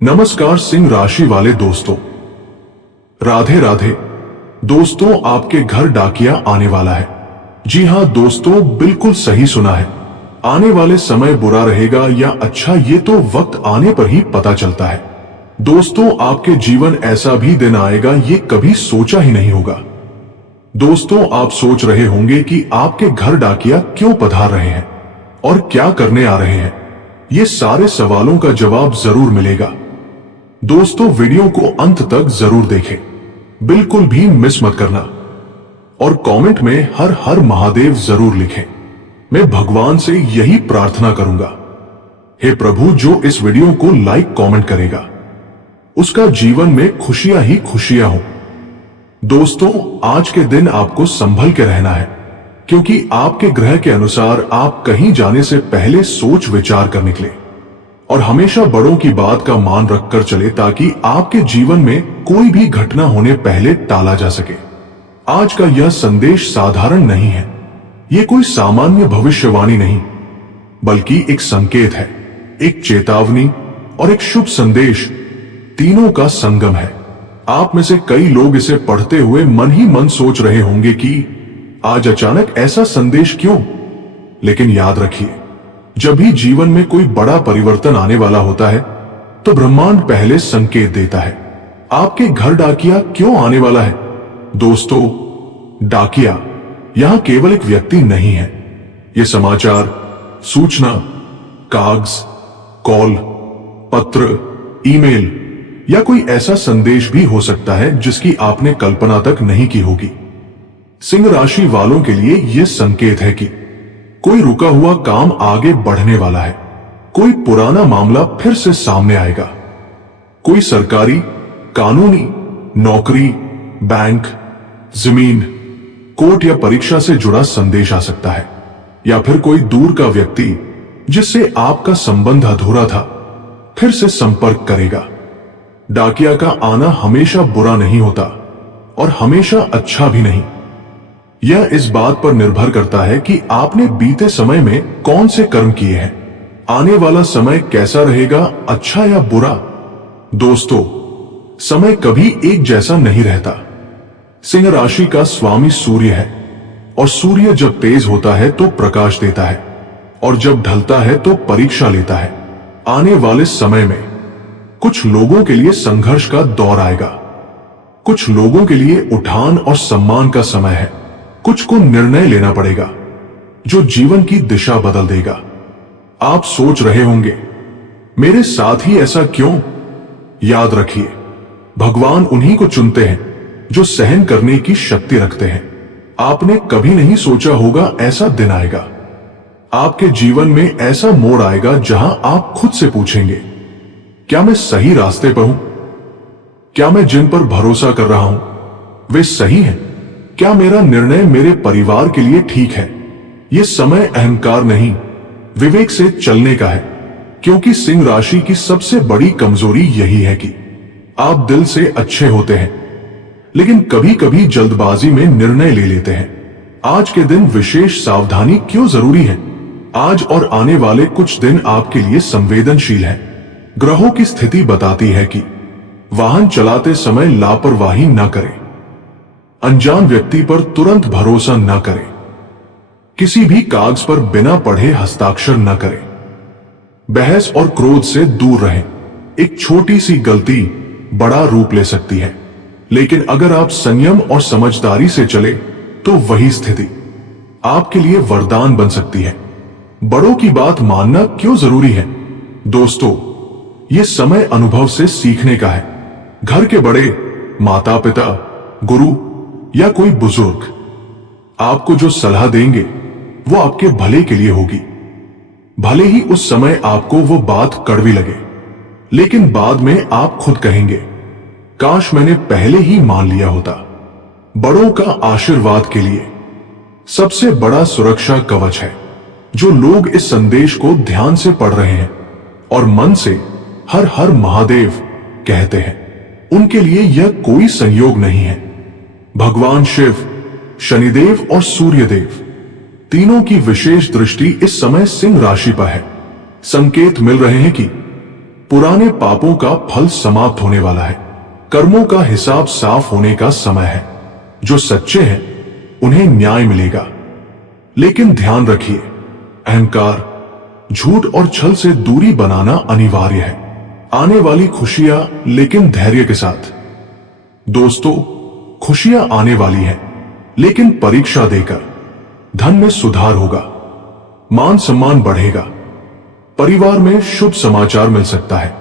नमस्कार सिंह राशि वाले दोस्तों, राधे राधे। दोस्तों, आपके घर डाकिया आने वाला है। जी हां दोस्तों, बिल्कुल सही सुना है। आने वाले समय बुरा रहेगा या अच्छा, ये तो वक्त आने पर ही पता चलता है। दोस्तों, आपके जीवन ऐसा भी दिन आएगा ये कभी सोचा ही नहीं होगा। दोस्तों, आप सोच रहे होंगे कि आपके घर डाकिया क्यों पधार रहे हैं और क्या करने आ रहे हैं। ये सारे सवालों का जवाब जरूर मिलेगा। दोस्तों, वीडियो को अंत तक जरूर देखें, बिल्कुल भी मिस मत करना। और कमेंट में हर हर महादेव जरूर लिखें। मैं भगवान से यही प्रार्थना करूंगा, हे प्रभु, जो इस वीडियो को लाइक कमेंट करेगा उसका जीवन में खुशियां ही खुशियां हो। दोस्तों, आज के दिन आपको संभल के रहना है, क्योंकि आपके ग्रह के अनुसार आप कहीं जाने से पहले सोच विचार कर निकले और हमेशा बड़ों की बात का मान रखकर चले, ताकि आपके जीवन में कोई भी घटना होने पहले टाला जा सके। आज का यह संदेश साधारण नहीं है, यह कोई सामान्य भविष्यवाणी नहीं, बल्कि एक संकेत है, एक चेतावनी और एक शुभ संदेश, तीनों का संगम है। आप में से कई लोग इसे पढ़ते हुए मन ही मन सोच रहे होंगे कि आज अचानक ऐसा संदेश क्यों। लेकिन याद रखिए, जब भी जीवन में कोई बड़ा परिवर्तन आने वाला होता है तो ब्रह्मांड पहले संकेत देता है। आपके घर डाकिया क्यों आने वाला है? दोस्तों, डाकिया यहां केवल एक व्यक्ति नहीं है। यह समाचार, सूचना, कागज, कॉल, पत्र, ईमेल या कोई ऐसा संदेश भी हो सकता है जिसकी आपने कल्पना तक नहीं की होगी। सिंह राशि वालों के लिए यह संकेत है कि कोई रुका हुआ काम आगे बढ़ने वाला है, कोई पुराना मामला फिर से सामने आएगा, कोई सरकारी, कानूनी, नौकरी, बैंक, जमीन, कोर्ट या परीक्षा से जुड़ा संदेश आ सकता है, या फिर कोई दूर का व्यक्ति जिससे आपका संबंध अधूरा था फिर से संपर्क करेगा। डाकिया का आना हमेशा बुरा नहीं होता और हमेशा अच्छा भी नहीं। यह इस बात पर निर्भर करता है कि आपने बीते समय में कौन से कर्म किए हैं। आने वाला समय कैसा रहेगा, अच्छा या बुरा? दोस्तों, समय कभी एक जैसा नहीं रहता। सिंह राशि का स्वामी सूर्य है और सूर्य जब तेज होता है तो प्रकाश देता है और जब ढलता है तो परीक्षा लेता है। आने वाले समय में कुछ लोगों के लिए संघर्ष का दौर आएगा, कुछ लोगों के लिए उठान और सम्मान का समय है, कुछ को निर्णय लेना पड़ेगा जो जीवन की दिशा बदल देगा। आप सोच रहे होंगे, मेरे साथ ही ऐसा क्यों? याद रखिए, भगवान उन्हीं को चुनते हैं जो सहन करने की शक्ति रखते हैं। आपने कभी नहीं सोचा होगा ऐसा दिन आएगा। आपके जीवन में ऐसा मोड़ आएगा जहां आप खुद से पूछेंगे, क्या मैं सही रास्ते पर हूं? क्या मैं जिन पर भरोसा कर रहा हूं वे सही हैं? क्या मेरा निर्णय मेरे परिवार के लिए ठीक है? यह समय अहंकार नहीं, विवेक से चलने का है, क्योंकि सिंह राशि की सबसे बड़ी कमजोरी यही है कि आप दिल से अच्छे होते हैं, लेकिन कभी कभी जल्दबाजी में निर्णय ले लेते हैं। आज के दिन विशेष सावधानी क्यों जरूरी है? आज और आने वाले कुछ दिन आपके लिए संवेदनशील है। ग्रहों की स्थिति बताती है कि वाहन चलाते समय लापरवाही न करें, अनजान व्यक्ति पर तुरंत भरोसा न करें, किसी भी कागज पर बिना पढ़े हस्ताक्षर न करें, बहस और क्रोध से दूर रहें। एक छोटी सी गलती बड़ा रूप ले सकती है, लेकिन अगर आप संयम और समझदारी से चले तो वही स्थिति आपके लिए वरदान बन सकती है। बड़ों की बात मानना क्यों जरूरी है? दोस्तों, यह समय अनुभव से सीखने का है। घर के बड़े, माता पिता, गुरु या कोई बुजुर्ग आपको जो सलाह देंगे वो आपके भले के लिए होगी। भले ही उस समय आपको वो बात कड़वी लगे, लेकिन बाद में आप खुद कहेंगे, काश मैंने पहले ही मान लिया होता। बड़ों का आशीर्वाद के लिए सबसे बड़ा सुरक्षा कवच है। जो लोग इस संदेश को ध्यान से पढ़ रहे हैं और मन से हर हर महादेव कहते हैं, उनके लिए यह कोई संयोग नहीं है। भगवान शिव, शनिदेव और सूर्यदेव तीनों की विशेष दृष्टि इस समय सिंह राशि पर है। संकेत मिल रहे हैं कि पुराने पापों का फल समाप्त होने वाला है। कर्मों का हिसाब साफ होने का समय है। जो सच्चे हैं उन्हें न्याय मिलेगा। लेकिन ध्यान रखिए, अहंकार, झूठ और छल से दूरी बनाना अनिवार्य है। आने वाली खुशियां, लेकिन धैर्य के साथ। दोस्तों, खुशियां आने वाली हैं, लेकिन परीक्षा देकर। धन में सुधार होगा, मान सम्मान बढ़ेगा, परिवार में शुभ समाचार मिल सकता है,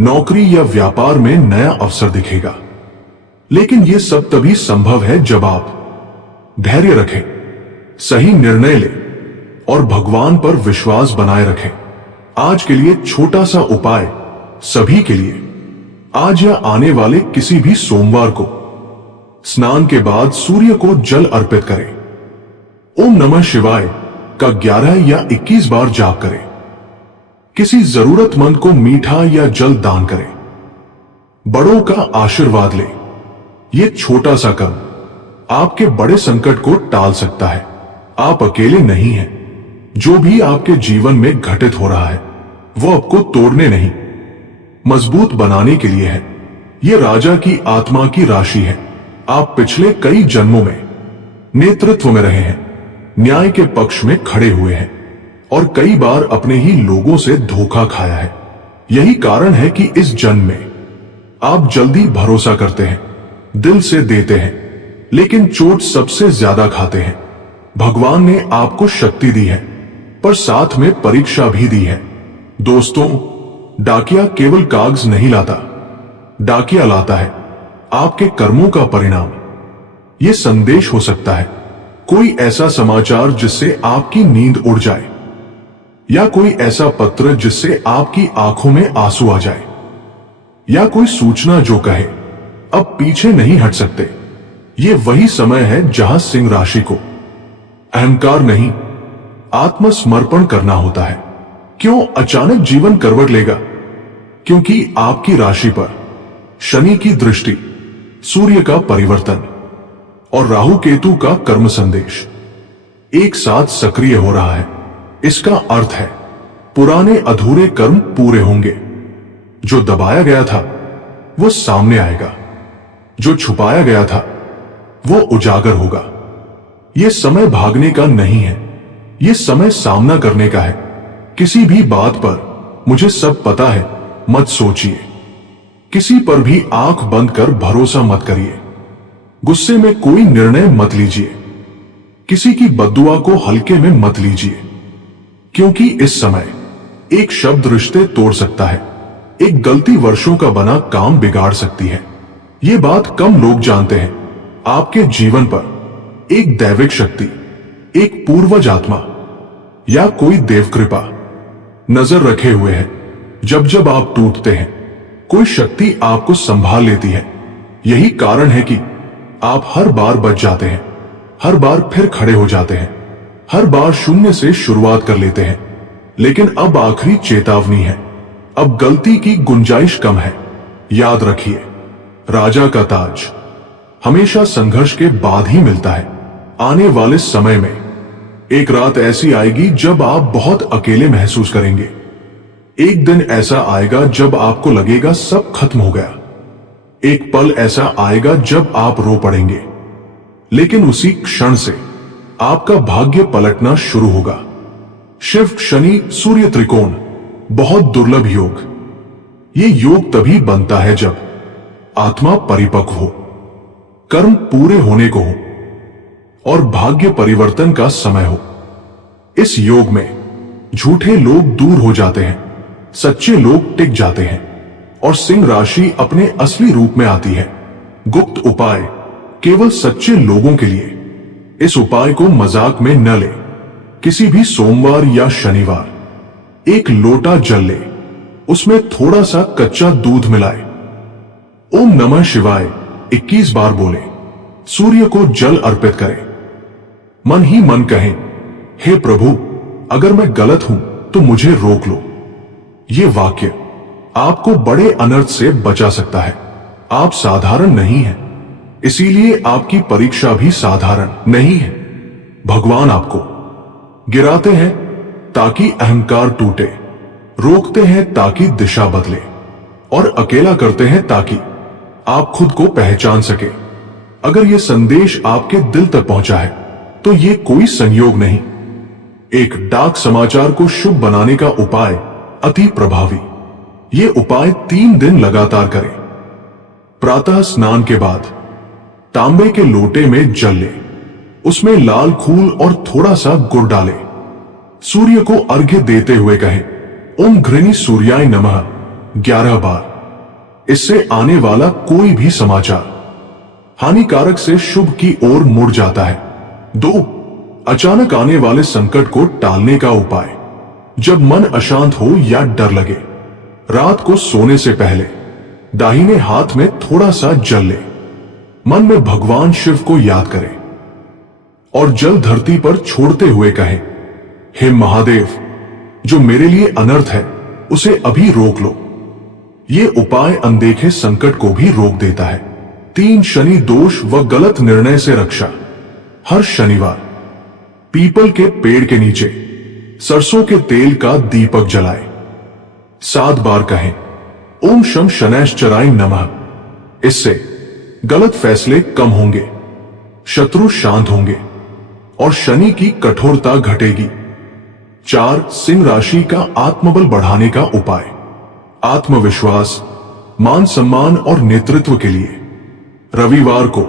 नौकरी या व्यापार में नया अवसर दिखेगा। लेकिन यह सब तभी संभव है जब आप धैर्य रखें, सही निर्णय लें और भगवान पर विश्वास बनाए रखें। आज के लिए छोटा सा उपाय सभी के लिए। आज या आने वाले किसी भी सोमवार को स्नान के बाद सूर्य को जल अर्पित करें। ओम नमः शिवाय का 11 या 21 बार जाप करें। किसी जरूरतमंद को मीठा या जल दान करें। बड़ों का आशीर्वाद लें। यह छोटा सा कर्म आपके बड़े संकट को टाल सकता है। आप अकेले नहीं हैं। जो भी आपके जीवन में घटित हो रहा है वो आपको तोड़ने नहीं, मजबूत बनाने के लिए है। यह राजा की आत्मा की राशि है। आप पिछले कई जन्मों में नेतृत्व में रहे हैं, न्याय के पक्ष में खड़े हुए हैं और कई बार अपने ही लोगों से धोखा खाया है। यही कारण है कि इस जन्म में आप जल्दी भरोसा करते हैं, दिल से देते हैं, लेकिन चोट सबसे ज्यादा खाते हैं। भगवान ने आपको शक्ति दी है, पर साथ में परीक्षा भी दी है। दोस्तों, डाकिया केवल कागज नहीं लाता, डाकिया लाता है आपके कर्मों का परिणाम। यह संदेश हो सकता है कोई ऐसा समाचार जिससे आपकी नींद उड़ जाए, या कोई ऐसा पत्र जिससे आपकी आंखों में आंसू आ जाए, या कोई सूचना जो कहे अब पीछे नहीं हट सकते। ये वही समय है जहां सिंह राशि को अहंकार नहीं, आत्मसमर्पण करना होता है। क्यों अचानक जीवन करवट लेगा? क्योंकि आपकी राशि पर शनि की दृष्टि, सूर्य का परिवर्तन और राहु केतु का कर्म संदेश एक साथ सक्रिय हो रहा है। इसका अर्थ है पुराने अधूरे कर्म पूरे होंगे। जो दबाया गया था वो सामने आएगा, जो छुपाया गया था वो उजागर होगा। यह समय भागने का नहीं है, यह समय सामना करने का है। किसी भी बात पर मुझे सब पता है मत सोचिए। किसी पर भी आंख बंद कर भरोसा मत करिए। गुस्से में कोई निर्णय मत लीजिए। किसी की बद्दुआ को हल्के में मत लीजिए, क्योंकि इस समय एक शब्द रिश्ते तोड़ सकता है, एक गलती वर्षों का बना काम बिगाड़ सकती है। ये बात कम लोग जानते हैं। आपके जीवन पर एक दैविक शक्ति, एक पूर्वज आत्मा या कोई देव कृपा नजर रखे हुए है। जब जब आप टूटते हैं कोई शक्ति आपको संभाल लेती है। यही कारण है कि आप हर बार बच जाते हैं, हर बार फिर खड़े हो जाते हैं, हर बार शून्य से शुरुआत कर लेते हैं। लेकिन अब आखिरी चेतावनी है, अब गलती की गुंजाइश कम है। याद रखिए, राजा का ताज हमेशा संघर्ष के बाद ही मिलता है। आने वाले समय में एक रात ऐसी आएगी जब आप बहुत अकेले महसूस करेंगे। एक दिन ऐसा आएगा जब आपको लगेगा सब खत्म हो गया। एक पल ऐसा आएगा जब आप रो पड़ेंगे, लेकिन उसी क्षण से आपका भाग्य पलटना शुरू होगा। शिव शनि सूर्य त्रिकोण बहुत दुर्लभ योग। ये योग तभी बनता है जब आत्मा परिपक्व हो, कर्म पूरे होने को हो और भाग्य परिवर्तन का समय हो। इस योग में झूठे लोग दूर हो जाते हैं, सच्चे लोग टिक जाते हैं और सिंह राशि अपने असली रूप में आती है। गुप्त उपाय केवल सच्चे लोगों के लिए। इस उपाय को मजाक में न ले। किसी भी सोमवार या शनिवार एक लोटा जल ले, उसमें थोड़ा सा कच्चा दूध मिलाए, ओम नमः शिवाय 21 बार बोले, सूर्य को जल अर्पित करें, मन ही मन कहें, हे प्रभु, अगर मैं गलत हूं तो मुझे रोक लो। ये वाक्य आपको बड़े अनर्थ से बचा सकता है। आप साधारण नहीं हैं, इसीलिए आपकी परीक्षा भी साधारण नहीं है। भगवान आपको गिराते हैं ताकि अहंकार टूटे रोकते हैं ताकि दिशा बदले, और अकेला करते हैं ताकि आप खुद को पहचान सके। अगर यह संदेश आपके दिल तक पहुंचा है तो यह कोई संयोग नहीं, एक डाक समाचार को शुभ बनाने का उपाय, अति प्रभावी। ये उपाय 3 दिन लगातार करें। प्रातः स्नान के बाद तांबे के लोटे में जल ले, उसमें लाल फूल और थोड़ा सा गुड़ डाले। सूर्य को अर्घ्य देते हुए कहें, ओम घृणी सूर्याय नमः 11 बार। इससे आने वाला कोई भी समाचार हानिकारक से शुभ की ओर मुड़ जाता है। 2. अचानक आने वाले संकट को टालने का उपाय। जब मन अशांत हो या डर लगे, रात को सोने से पहले दाहिने हाथ में थोड़ा सा जल ले, मन में भगवान शिव को याद करें और जल धरती पर छोड़ते हुए कहें, हे महादेव, जो मेरे लिए अनर्थ है उसे अभी रोक लो। ये उपाय अनदेखे संकट को भी रोक देता है। 3. शनि दोष व गलत निर्णय से रक्षा। हर शनिवार पीपल के पेड़ के नीचे सरसों के तेल का दीपक जलाए। 7 बार कहें, ओम शम शनैश्चराय नमः। इससे गलत फैसले कम होंगे, शत्रु शांत होंगे और शनि की कठोरता घटेगी। 4. सिंह राशि का आत्मबल बढ़ाने का उपाय। आत्मविश्वास, मान सम्मान और नेतृत्व के लिए रविवार को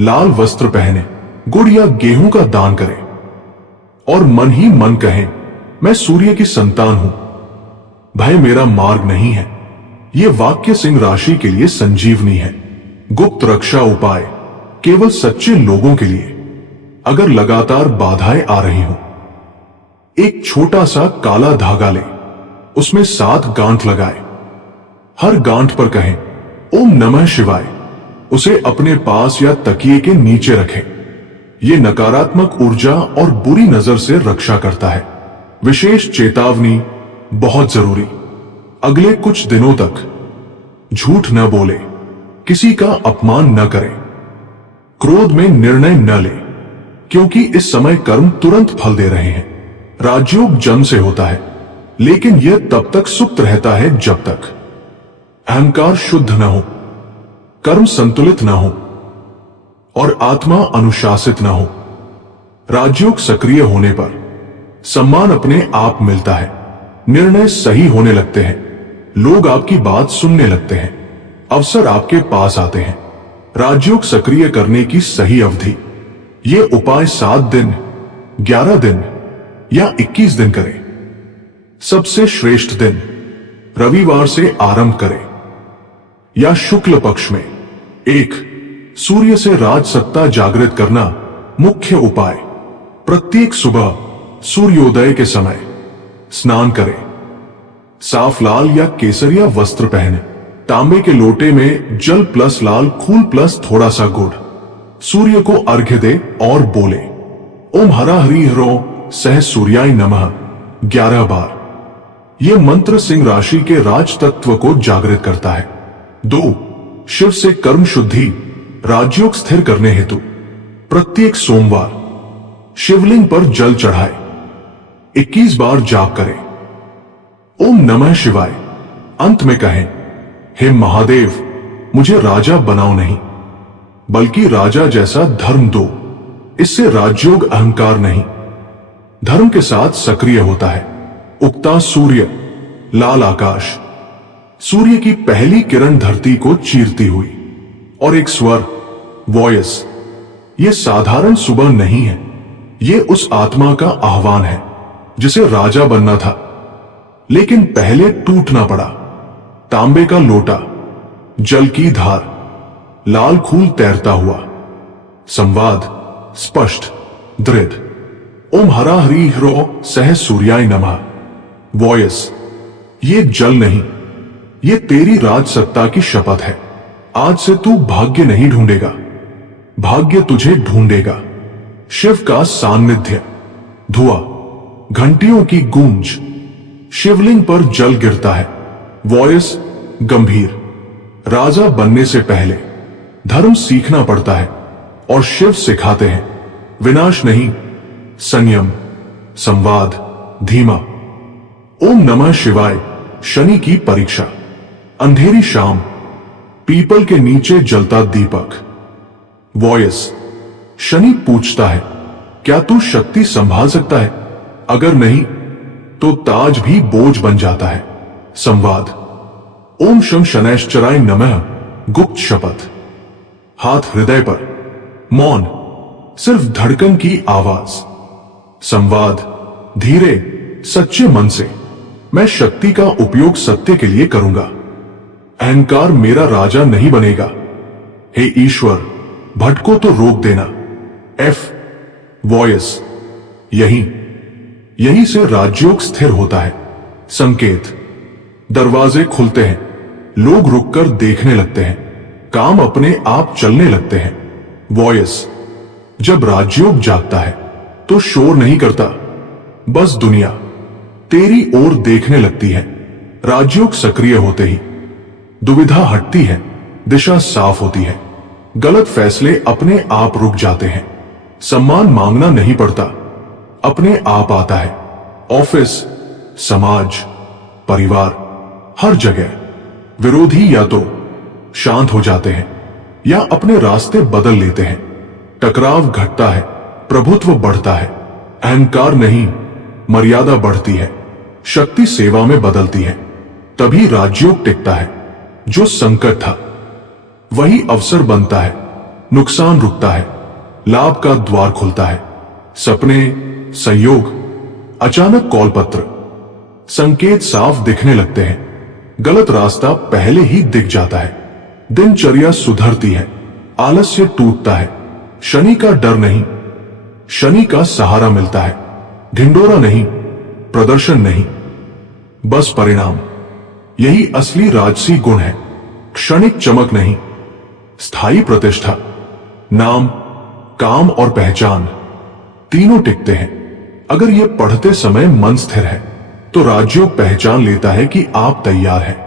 लाल वस्त्र पहने, गुड़ या गेहूं का दान करें और मन ही मन कहें, मैं सूर्य की संतान हूं, भय मेरा मार्ग नहीं है। यह वाक्य सिंह राशि के लिए संजीवनी है। गुप्त रक्षा उपाय केवल सच्चे लोगों के लिए। अगर लगातार बाधाएं आ रही हो, एक छोटा सा काला धागा ले, उसमें 7 गांठ लगाए। हर गांठ पर कहें, ओम नमः शिवाय। उसे अपने पास या तकिए के नीचे रखें। यह नकारात्मक ऊर्जा और बुरी नजर से रक्षा करता है। विशेष चेतावनी, बहुत जरूरी, अगले कुछ दिनों तक झूठ न बोले, किसी का अपमान न करें, क्रोध में निर्णय न ले, क्योंकि इस समय कर्म तुरंत फल दे रहे हैं। राजयोग जन्म से होता है, लेकिन यह तब तक सुप्त रहता है जब तक अहंकार शुद्ध न हो, कर्म संतुलित न हो और आत्मा अनुशासित न हो। राजयोग सक्रिय होने पर सम्मान अपने आप मिलता है, निर्णय सही होने लगते हैं, लोग आपकी बात सुनने लगते हैं, अवसर आपके पास आते हैं। राजयोग सक्रिय करने की सही अवधि। ये उपाय 7 दिन, 11 दिन या 21 दिन करें। सबसे श्रेष्ठ दिन रविवार से आरंभ करें या शुक्ल पक्ष में। 1. सूर्य से राज सत्ता जागृत करना। मुख्य उपाय, प्रत्येक सुबह सूर्योदय के समय स्नान करें, साफ लाल या केसरिया वस्त्र पहने, तांबे के लोटे में जल प्लस लाल फूल प्लस थोड़ा सा गुड़, सूर्य को अर्घ्य दे और बोले, ओम हरा हरि हरो सह सूर्याय नमः 11 बार। यह मंत्र सिंह राशि के राज तत्व को जागृत करता है। 2. शिव से कर्म शुद्धि, राजयोग स्थिर करने हेतु प्रत्येक सोमवार शिवलिंग पर जल चढ़ाए, 21 बार जाप करें। ओम नमः शिवाय। अंत में कहें, हे महादेव, मुझे राजा बनाओ नहीं, बल्कि राजा जैसा धर्म दो। इससे राजयोग अहंकार नहीं, धर्म के साथ सक्रिय होता है। उगता सूर्य, लाल आकाश, सूर्य की पहली किरण धरती को चीरती हुई और एक स्वर, वॉइस। यह साधारण सुबह नहीं है, यह उस आत्मा का आह्वान है जिसे राजा बनना था, लेकिन पहले टूटना पड़ा। तांबे का लोटा, जल की धार, लाल फूल तैरता हुआ, संवाद स्पष्ट, दृढ़। ओम हरा हरि ह्रो सह सूर्याय नमः। वॉइस, ये जल नहीं, ये तेरी राज सत्ता की शपथ है। आज से तू भाग्य नहीं ढूंढेगा, भाग्य तुझे ढूंढेगा। शिव का सान्निध्य, धुआं, घंटियों की गूंज, शिवलिंग पर जल गिरता है। वॉइस गंभीर, राजा बनने से पहले धर्म सीखना पड़ता है और शिव सिखाते हैं, विनाश नहीं, संयम, संवाद, धीमा। ओम नमः शिवाय। शनि की परीक्षा। अंधेरी शाम, पीपल के नीचे जलता दीपक। वॉयस। शनि पूछता है, क्या तू शक्ति संभाल सकता है? अगर नहीं तो ताज भी बोझ बन जाता है। संवाद। ओम शं शनैश्चराय नमः। गुप्त शपथ। हाथ हृदय पर, मौन, सिर्फ धड़कन की आवाज। संवाद। धीरे, सच्चे मन से, मैं शक्ति का उपयोग सत्य के लिए करूंगा। अहंकार मेरा राजा नहीं बनेगा। हे ईश्वर, भटको तो रोक देना। एफ। वॉयस। यहीं से राजयोग स्थिर होता है। संकेत। दरवाजे खुलते हैं, लोग रुककर देखने लगते हैं, काम अपने आप चलने लगते हैं। वॉयस। जब राजयोग जागता है तो शोर नहीं करता, बस दुनिया तेरी ओर देखने लगती है। राजयोग सक्रिय होते ही दुविधा हटती है, दिशा साफ होती है, गलत फैसले अपने आप रुक जाते हैं। सम्मान मांगना नहीं पड़ता, अपने आप आता है। ऑफिस, समाज, परिवार, हर जगह विरोधी या तो शांत हो जाते हैं या अपने रास्ते बदल लेते हैं। टकराव घटता है, प्रभुत्व बढ़ता है। अहंकार नहीं, मर्यादा बढ़ती है। शक्ति सेवा में बदलती है। तभी राजयोग टिकता है। जो संकट था वही अवसर बनता है। नुकसान रुकता है, लाभ का द्वार खुलता है। सपने, संयोग, अचानक कॉल पत्र, संकेत साफ दिखने लगते हैं। गलत रास्ता पहले ही दिख जाता है। दिनचर्या सुधरती है, आलस्य टूटता है। शनि का डर नहीं, शनि का सहारा मिलता है। ढिंडोरा नहीं, प्रदर्शन नहीं, बस परिणाम। यही असली राजसी गुण है। क्षणिक चमक नहीं, स्थायी प्रतिष्ठा। नाम, काम और पहचान तीनों टिकते हैं। अगर ये पढ़ते समय मन स्थिर है तो राजयोग पहचान लेता है कि आप तैयार हैं।